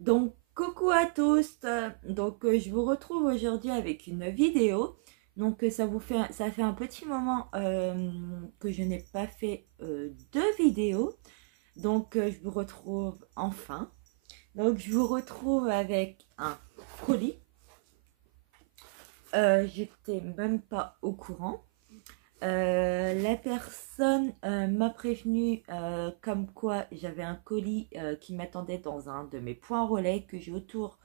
Donc, coucou à tous. Je vous retrouve aujourd'hui avec une vidéo. Ça fait un petit moment que je n'ai pas fait de vidéo. Je vous retrouve enfin. Donc, je vous retrouve avec un colis. J'étais même pas au courant. La personne m'a prévenu comme quoi j'avais un colis qui m'attendait dans un de mes points relais que j'ai autour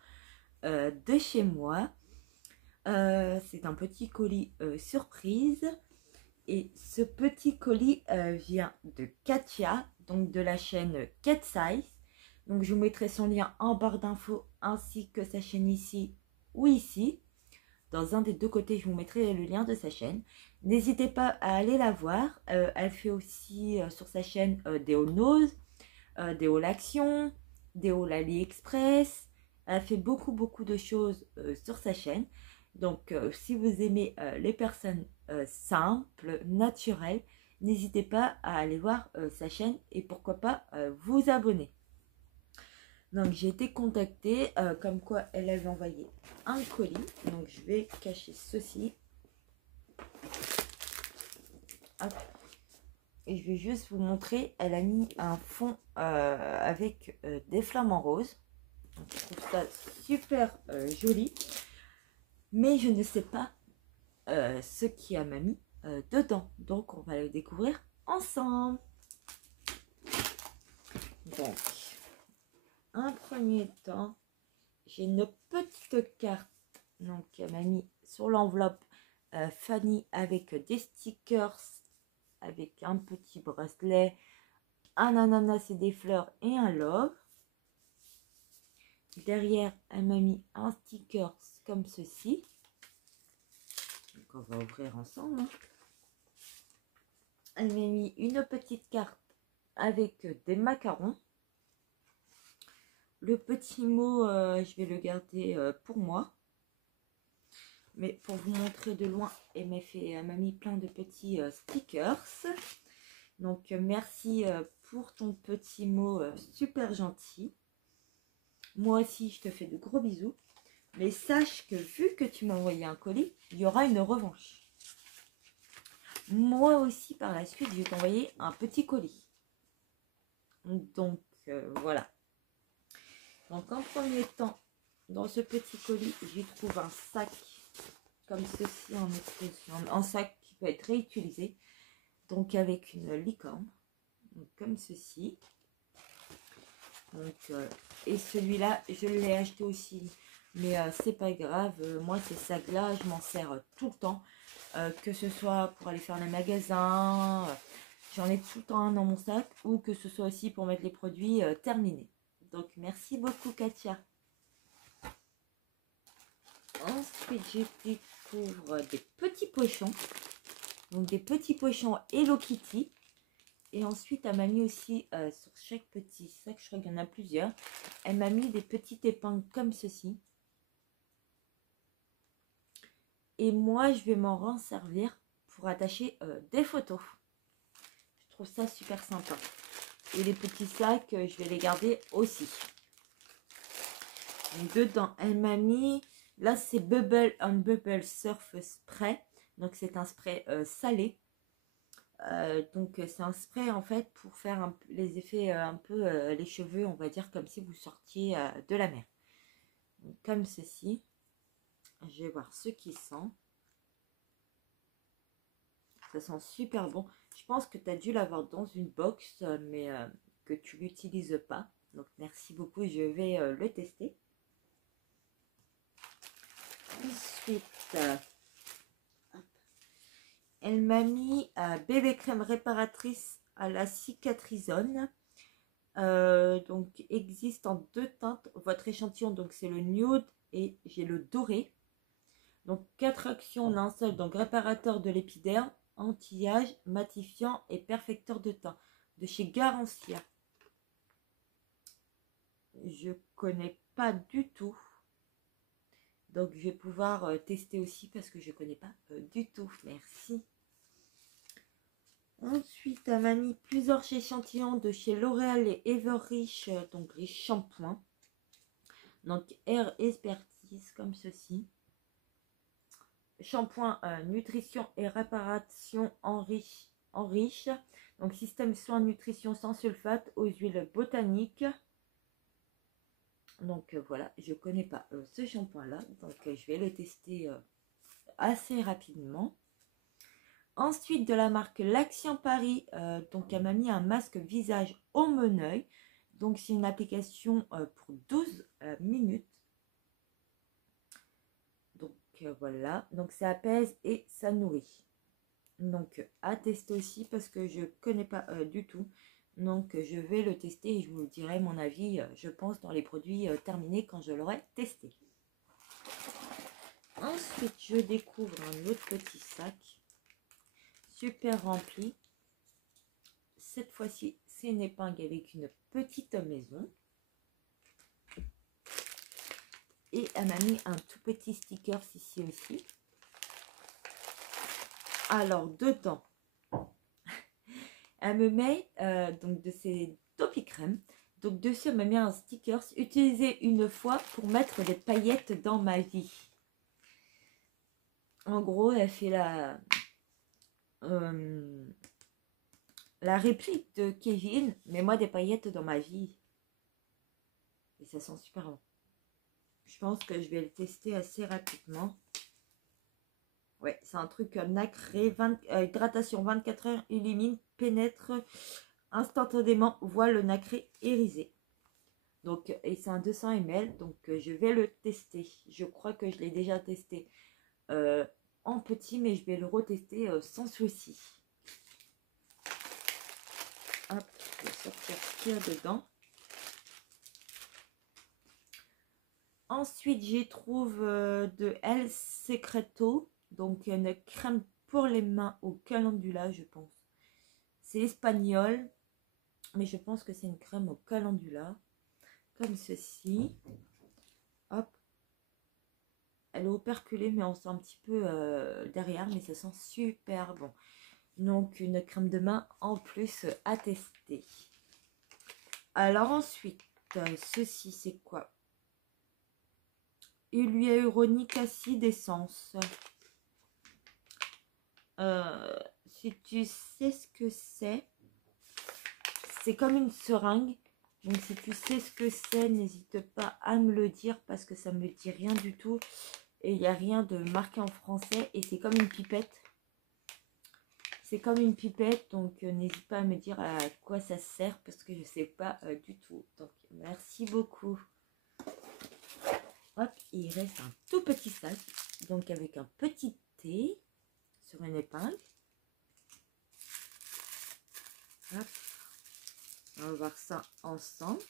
de chez moi. C'est un petit colis surprise. Et ce petit colis vient de Katia, donc de la chaîne Cat Size. Donc je vous mettrai son lien en barre d'infos ainsi que sa chaîne ici ou ici. Dans un des deux côtés, je vous mettrai le lien de sa chaîne. N'hésitez pas à aller la voir. Elle fait aussi sur sa chaîne des hauls nose, des hauls action, des hauls AliExpress. Elle fait beaucoup de choses sur sa chaîne. Si vous aimez les personnes simples, naturelles, n'hésitez pas à aller voir sa chaîne et pourquoi pas vous abonner. Donc j'ai été contactée comme quoi elle avait envoyé un colis. Donc je vais cacher ceci. Hop. Et je vais juste vous montrer. Elle a mis un fond avec des flamants roses. Donc, je trouve ça super joli. Mais je ne sais pas ce qu'il y a mis dedans. Donc on va le découvrir ensemble. Donc un premier temps, j'ai une petite carte. Donc elle m'a mis sur l'enveloppe Fanny avec des stickers, avec un petit bracelet, un ananas et des fleurs et un love. Derrière, elle m'a mis un sticker comme ceci. Donc on va ouvrir ensemble. Elle m'a mis une petite carte avec des macarons. Le petit mot, je vais le garder pour moi. Mais pour vous montrer de loin, elle m'a mis plein de petits stickers. Donc merci pour ton petit mot super gentil. Moi aussi, je te fais de gros bisous. Mais sache que vu que tu m'as envoyé un colis, il y aura une revanche. Moi aussi, par la suite, je vais t'envoyer un petit colis. Donc voilà. Donc en premier temps, dans ce petit colis, j'y trouve un sac comme ceci en sac qui peut être réutilisé. Donc avec une licorne, donc comme ceci. Donc, et celui-là, je l'ai acheté aussi, mais c'est pas grave. Moi, ces sacs-là, je m'en sers tout le temps, que ce soit pour aller faire les magasins. J'en ai tout le temps un dans mon sac, ou que ce soit aussi pour mettre les produits terminés. Donc, merci beaucoup, Katia. Ensuite, je découvre des petits pochons. Donc, des petits pochons Hello Kitty. Et ensuite, elle m'a mis aussi sur chaque petit sac, je crois qu'il y en a plusieurs, elle m'a mis des petites épingles comme ceci. Et moi, je vais m'en resservir pour attacher des photos. Je trouve ça super sympa. Et les petits sacs, je vais les garder aussi. Donc, dedans, elle m'a mis, là c'est Bubble and Bubble Surf Spray. Donc c'est un spray salé. C'est un spray en fait pour faire les effets un peu les cheveux, on va dire comme si vous sortiez de la mer. Donc, comme ceci. Je vais voir ce qui sent. Ça sent super bon. Je pense que tu as dû l'avoir dans une box, mais que tu l'utilises pas. Donc merci beaucoup, je vais le tester. Ensuite, elle m'a mis bébé crème réparatrice à la cicatrisone. Donc existe en deux teintes. Votre échantillon, donc c'est le nude et j'ai le doré. Donc 4 actions en un seul. Donc réparateur de l'épiderme, anti-âge, matifiant et perfecteur de teint. De chez Garancia. Je connais pas du tout. Donc je vais pouvoir tester aussi parce que je connais pas du tout. Merci. Ensuite, elle m'a mis plusieurs échantillons de chez L'Oréal et Everrich, donc les shampoings. Donc Air Expertise comme ceci. Shampoing nutrition et réparation enriche. Donc système soin nutrition sans sulfate aux huiles botaniques. Donc voilà, je connais pas ce shampoing là, donc je vais le tester assez rapidement. Ensuite de la marque L'Action Paris, donc elle m'a mis un masque visage au Moneuil. Donc c'est une application pour 12 minutes. Donc voilà, donc ça apaise et ça nourrit. Donc à tester aussi parce que je connais pas du tout. Donc je vais le tester et je vous dirai mon avis, je pense, dans les produits terminés quand je l'aurai testé. Ensuite je découvre un autre petit sac super rempli. Cette fois-ci c'est une épingle avec une petite maison. Et elle m'a mis un tout petit sticker ici aussi. Alors dedans, elle me met donc de ces Topicrème. Donc dessus, elle m'a mis un sticker. Utilisez une fois pour mettre des paillettes dans ma vie. En gros, elle fait la réplique de Kevin. Mets-moi des paillettes dans ma vie. Et ça sent super bon. Je pense que je vais le tester assez rapidement. Ouais, c'est un truc nacré, hydratation 24 heures, illumine, pénètre instantanément, voile nacré irisé. Donc, et c'est un 200 ml, donc je vais le tester. Je crois que je l'ai déjà testé en petit, mais je vais le retester sans souci. Hop, je vais sortir ce qu'il y a dedans. Ensuite, j'y trouve de El Secreto. Donc, une crème pour les mains au calendula, je pense. C'est espagnol, mais je pense que c'est une crème au calendula. Comme ceci. Hop. Elle est operculée, mais on sent un petit peu derrière, mais ça sent super bon. Donc, une crème de main en plus à tester. Alors ensuite, ceci, c'est quoi? Hyaluronique acide essence. Si tu sais ce que c'est comme une seringue. Donc si tu sais ce que c'est, n'hésite pas à me le dire parce que ça me dit rien du tout. Et il n'y a rien de marqué en français. Et c'est comme une pipette. C'est comme une pipette. Donc n'hésite pas à me dire à quoi ça sert parce que je ne sais pas du tout. Donc merci beaucoup. Hop, il reste un tout petit sac. Donc avec un petit thé sur une épingle. Hop. On va voir ça ensemble.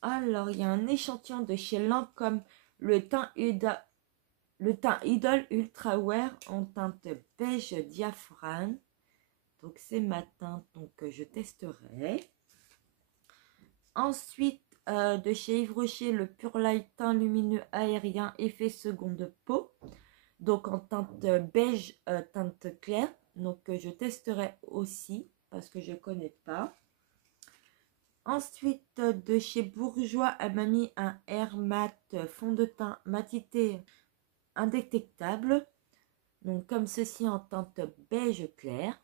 Alors, il y a un échantillon de chez Lancôme, le teint Idol Ultra Wear en teinte beige diaphane. Donc, c'est ma teinte, donc je testerai. Ensuite, de chez Yves Rocher, le Pure Light teint lumineux aérien effet seconde peau. Donc, en teinte beige, teinte claire. Donc, je testerai aussi parce que je ne connais pas. Ensuite, de chez Bourjois, elle m'a mis un Air Mat fond de teint matité indétectable. Donc, comme ceci en teinte beige clair.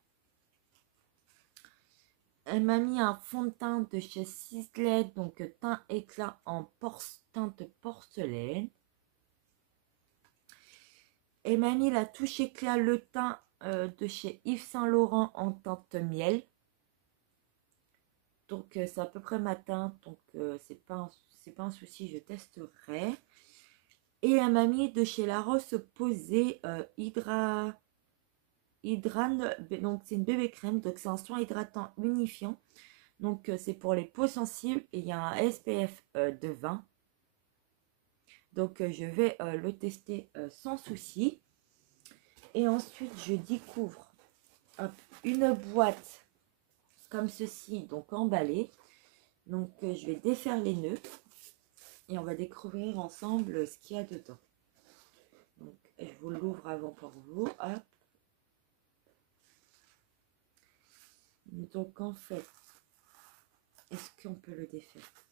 Elle m'a mis un fond de teint de chez Sisley, donc teint éclat en teinte porcelaine. Elle m'a mis la touche éclat le teint de chez Yves Saint Laurent en teinte miel. Donc c'est à peu près ma teinte, donc c'est pas un souci, je testerai. Et elle m'a mis de chez La Roche Posay Hydrane, donc c'est une bébé crème, donc c'est un soin hydratant unifiant. Donc c'est pour les peaux sensibles et il y a un SPF de 20. Donc je vais le tester sans souci. Et ensuite je découvre une boîte comme ceci, donc emballée. Donc je vais défaire les nœuds et on va découvrir ensemble ce qu'il y a dedans. Donc je vous l'ouvre avant pour vous. Hop. Donc en fait, est-ce qu'on peut le défaire?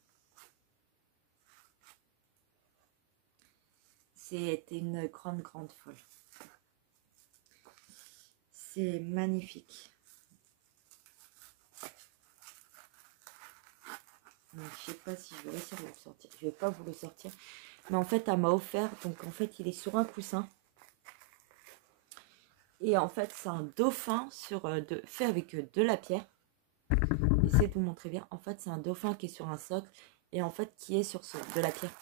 C'était une grande folle. C'est magnifique. Donc, je sais pas si je vais réussir à le sortir. Je vais pas vous le sortir. Mais en fait, elle m'a offert. Donc en fait, il est sur un coussin. Et en fait, c'est un dauphin fait avec de la pierre. J'essaie de vous montrer bien. En fait, c'est un dauphin qui est sur un socle. Et en fait, qui est sur de la pierre.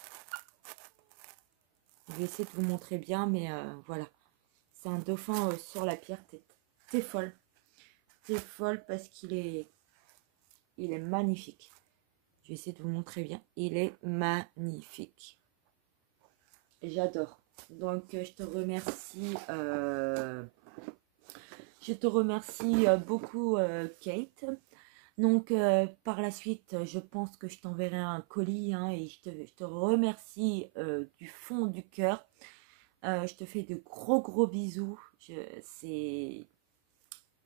Je vais essayer de vous montrer bien. Mais voilà. C'est un dauphin sur la pierre. T'es folle. T'es folle parce il est magnifique. Je vais essayer de vous montrer bien. Il est magnifique. J'adore. Donc, je te remercie. Je te remercie beaucoup, Kate. Donc, par la suite, je pense que je t'enverrai un colis hein, et je te remercie du fond du cœur. Je te fais de gros bisous.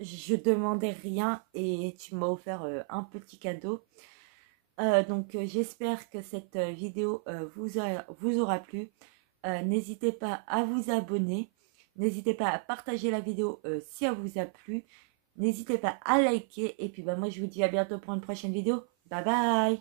Je demandais rien et tu m'as offert un petit cadeau. Donc, j'espère que cette vidéo vous aura plu. N'hésitez pas à vous abonner. N'hésitez pas à partager la vidéo si elle vous a plu. N'hésitez pas à liker. Et puis, bah, moi, je vous dis à bientôt pour une prochaine vidéo. Bye bye!